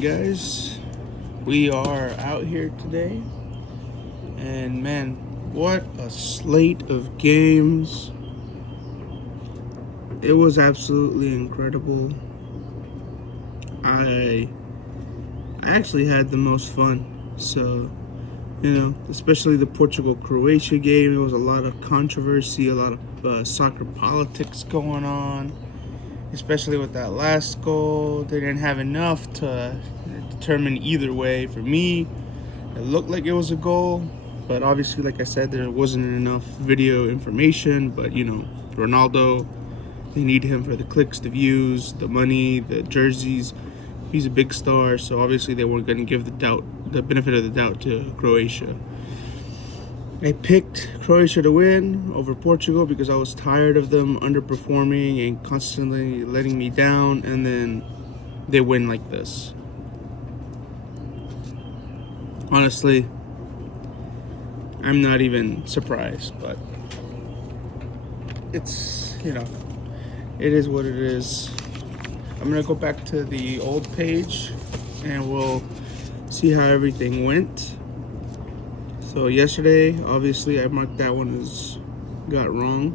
Guys, we are out here today, and man, what a slate of games! It was absolutely incredible. I actually had the most fun. So, especially the Portugal-Croatia game. There was a lot of controversy, a lot of soccer politics going on, especially with that last goal. They didn't have enough to determine either way. For me, it looked like it was a goal, but obviously, like I said, there wasn't enough video information. But Ronaldo, they need him for the clicks, the views, the money, the jerseys. He's a big star, so obviously they weren't going to give the benefit of the doubt to Croatia. I picked Croatia to win over Portugal because I was tired of them underperforming and constantly letting me down, and then they win like this. Honestly, I'm not even surprised, but it's, it is what it is. I'm going to go back to the old page and we'll see how everything went. So yesterday, obviously, I marked that one as got wrong.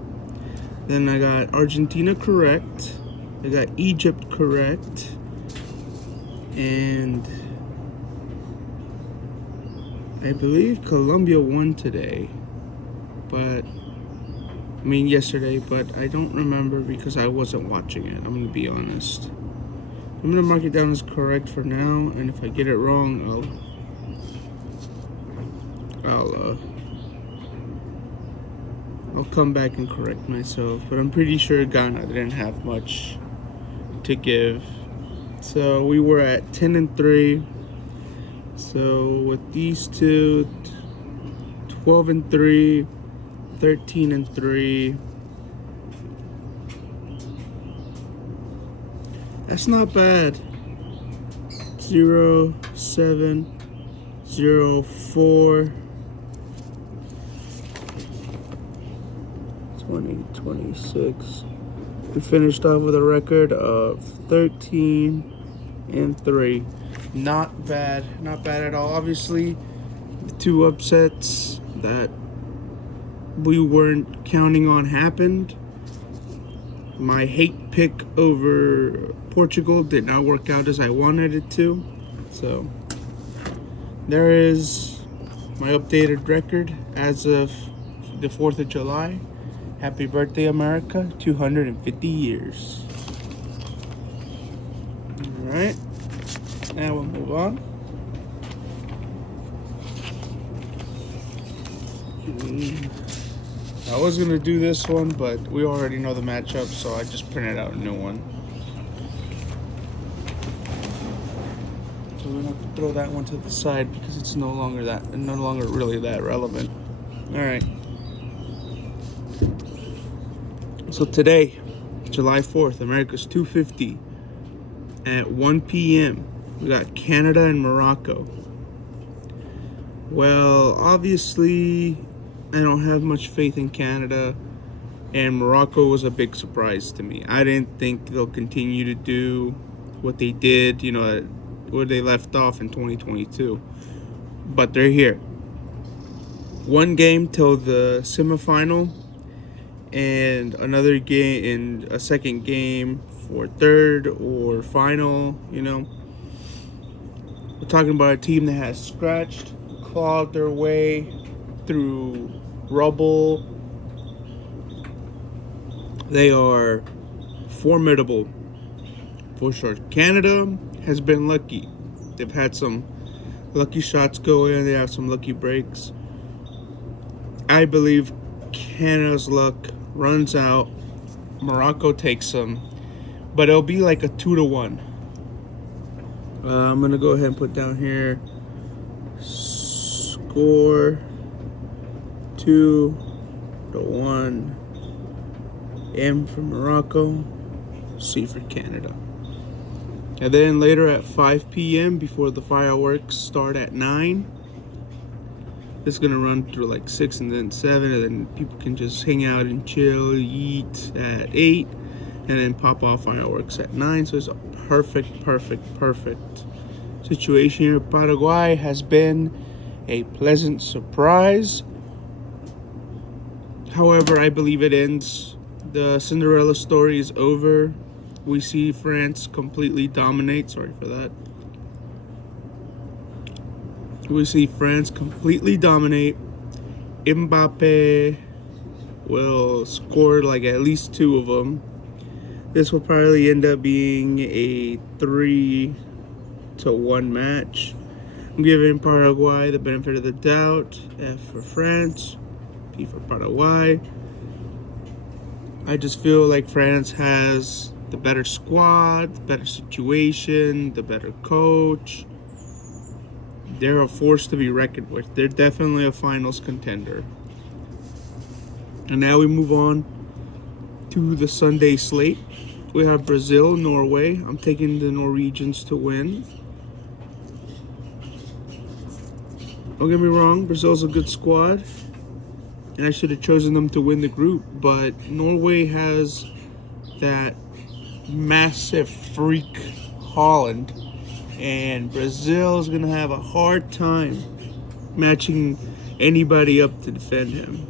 Then I got Argentina correct. I got Egypt correct. And I believe Colombia won today. Yesterday, but I don't remember because I wasn't watching it. I'm going to be honest. I'm going to mark it down as correct for now, and if I get it wrong, I'll come back and correct myself. But I'm pretty sure Ghana didn't have much to give. So we were at 10-3. So with these two, 12-3, 13-3. That's not bad. 0, 7, 0, 4, 20, 26. We finished off with a record of 13-3. Not bad at all. Obviously, the two upsets that we weren't counting on happened. My hate pick over Portugal did not work out as I wanted it to. So there is my updated record as of the 4th of July. Happy birthday, America. 250 years. Alright. Now we'll move on. I was going to do this one, but we already know the matchup, so I just printed out a new one. So we're going to have to throw that one to the side because it's no longer really that relevant. All right. So today, July 4th, America's 250 at 1 p.m. We got Canada and Morocco. Well, obviously, I don't have much faith in Canada, and Morocco was a big surprise to me. I didn't think they'll continue to do what they did, where they left off in 2022. But they're here. One game till the semifinal, and another game in a second game for third or final, We're talking about a team that has scratched, clawed their way through rubble. They are formidable for sure. Canada has been lucky. They've had some lucky shots go in. They have some lucky breaks. I believe Canada's luck runs out. Morocco takes them, but it'll be like a 2-1. I'm gonna go ahead and put down here score 2-1. M for Morocco, C for Canada. And then later at 5 p.m. before the fireworks start at 9. It's gonna run through like 6 and then 7, and then people can just hang out and chill, eat at 8, and then pop off fireworks at 9. So it's a perfect situation here. Paraguay has been a pleasant surprise. However, I believe it ends. The Cinderella story is over. We see France completely dominate. Sorry for that. We see France completely dominate. Mbappe will score like at least 2 of them. This will probably end up being a 3-1 match. I'm giving Paraguay the benefit of the doubt. F for France, P for Paraguay. I just feel like France has the better squad, the better situation, the better coach. They're a force to be reckoned with. They're definitely a finals contender. And now we move on to the Sunday slate. We have Brazil, Norway. I'm taking the Norwegians to win. Don't get me wrong, Brazil's a good squad. And I should have chosen them to win the group. But Norway has that massive freak Holland. And Brazil is going to have a hard time matching anybody up to defend him.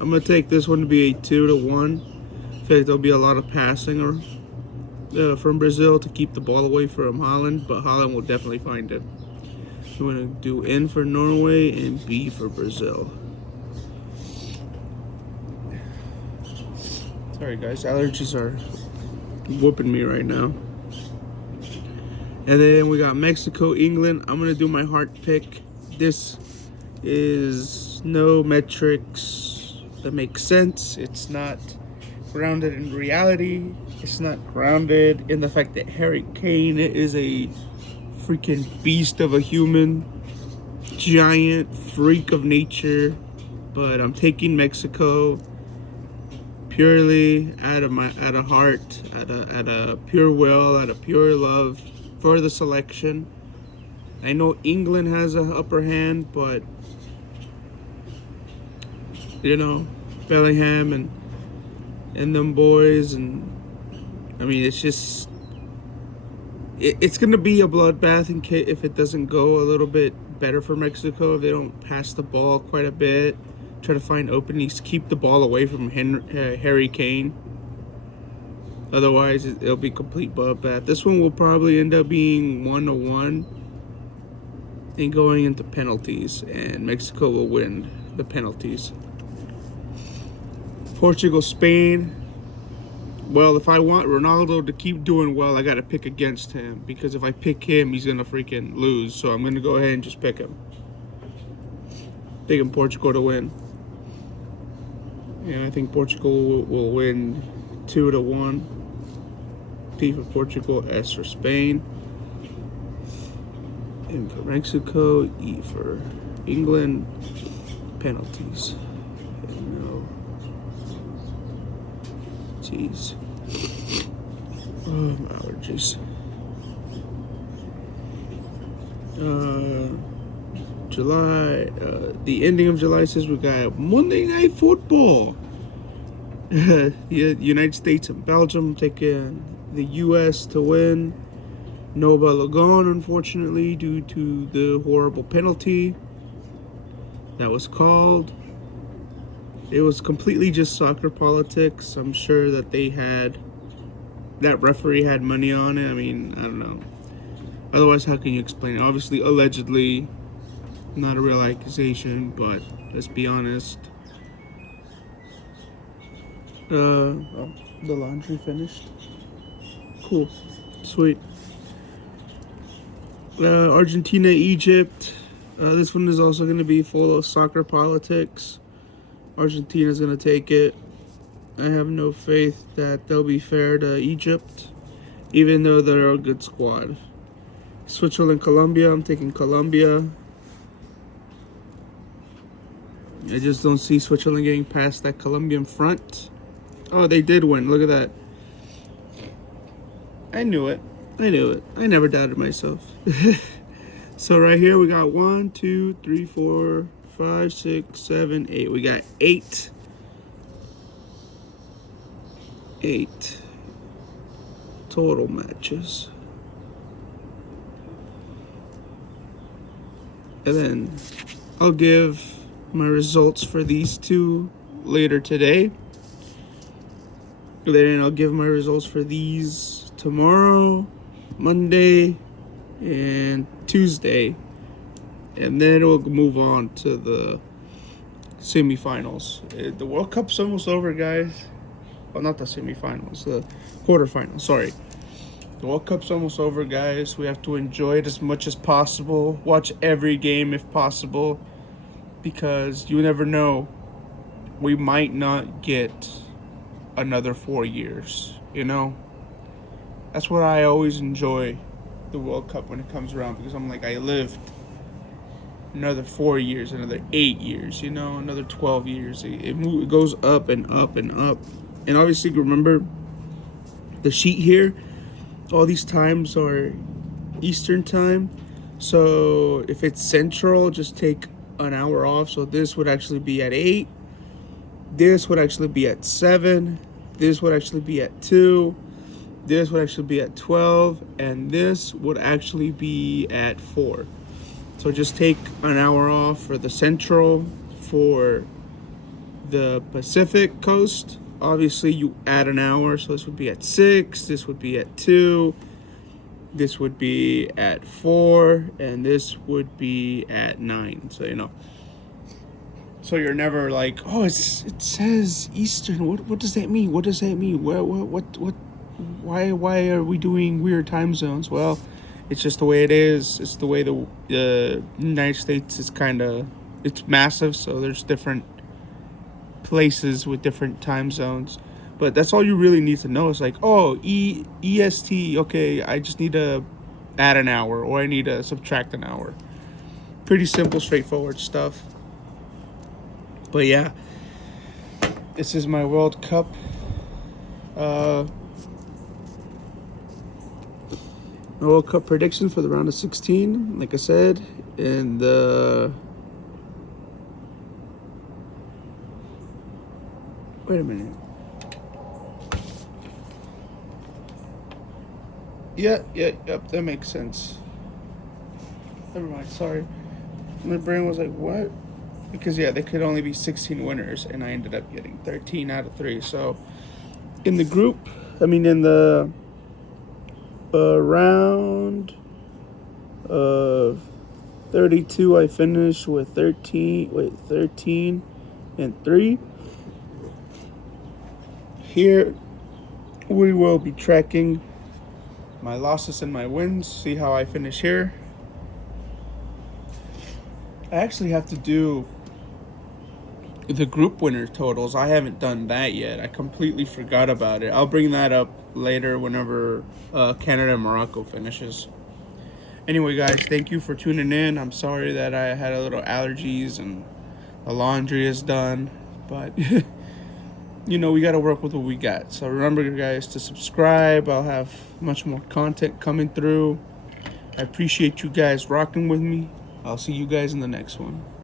I'm going to take this one to be a 2-1. I feel like there'll be a lot of passing from Brazil to keep the ball away from Holland, but Holland will definitely find it. I'm going to do N for Norway and B for Brazil. Sorry guys, allergies are whooping me right now. And then we got Mexico, England. I'm going to do my heart pick. This is no metrics that make sense. It's not grounded in reality. It's not grounded in the fact that Harry Kane is a freaking beast of a human, giant freak of nature. But I'm taking Mexico purely out of heart, out of pure will, out of pure love for the selection. I know England has an upper hand, but you know, Bellingham and them boys, and I mean, it's just it's gonna be a bloodbath if it doesn't go a little bit better for Mexico. If they don't pass the ball quite a bit, try to find openings, keep the ball away from Harry Kane. Otherwise, it'll be complete bloodbath. This one will probably end up being 1-1 and going into penalties, and Mexico will win the penalties. Portugal, Spain. Well, if I want Ronaldo to keep doing well, I got to pick against him, because if I pick him, he's going to freaking lose. So I'm going to go ahead and just pick him. Taking Portugal to win. And I think Portugal will win 2-1. P for Portugal, S for Spain, M for Mexico, E for England. Penalties. No. Jeez. Oh, my allergies. July, the ending of July says we got Monday Night Football. The United States and Belgium taking the U.S. to win. No Balogun, unfortunately, due to the horrible penalty that was called. It was completely just soccer politics. I'm sure that that referee had money on it. I mean, I don't know. Otherwise, how can you explain it? Obviously, allegedly, not a real accusation, but let's be honest. Oh, the laundry finished. Cool. Sweet. Argentina, Egypt. This one is also going to be full of soccer politics. Argentina's going to take it. I have no faith that they'll be fair to Egypt, even though they're a good squad. Switzerland, Colombia. I'm taking Colombia. I just don't see Switzerland getting past that Colombian front. Oh, they did win. Look at that. I knew it. I never doubted myself. So right here we got 1, 2, 3, 4, 5, 6, 7, 8. We got 8 total matches. And then I'll give my results for these two later today. Then I'll give my results for these tomorrow, Monday, and Tuesday. And then we'll move on to the semifinals. The World Cup's almost over, guys. Well, not the semifinals, the quarterfinals, sorry. The World Cup's almost over, guys. We have to enjoy it as much as possible. Watch every game if possible, because you never know. We might not get another 4 years, you know? That's what I always enjoy the World Cup when it comes around, because I'm like, I lived another 4 years, another 8 years, you know, another 12 years. It goes up and up and up. And obviously, remember the sheet here, all these times are Eastern time. So if it's Central, just take an hour off. So this would actually be at 8. This would actually be at 7. This would actually be at 2. This would actually be at 12. And this would actually be at 4. So just take an hour off for the Central. For the Pacific coast, obviously you add an hour. So this would be at 6. This would be at 2. This would be at 4. And this would be at 9. So, you know. So you're never like, oh, it says Eastern. What does that mean? What does that mean? Why are we doing weird time zones? Well, it's just the way it is. It's the way the United States is it's massive. So there's different places with different time zones. But that's all you really need to know. It's like, oh, EST. Okay, I just need to add an hour, or I need to subtract an hour. Pretty simple, straightforward stuff. But yeah, this is my World Cup. World Cup prediction for the round of 16, like I said, and wait a minute. Yep, that makes sense. Never mind, sorry. My brain was like, what? Because, yeah, there could only be 16 winners, and I ended up getting 13 out of 3. So, in the round of 32, I finished with 13 and 3. Here, we will be tracking my losses and my wins, see how I finish here. I actually have to do the group winner totals. I haven't done that yet. I completely forgot about it. I'll bring that up later whenever Canada and Morocco finishes. Anyway, guys, thank you for tuning in. I'm sorry that I had a little allergies and the laundry is done, but you know, we got to work with what we got. So remember, guys, to subscribe. I'll have much more content coming through. I appreciate you guys rocking with me. I'll see you guys in the next one.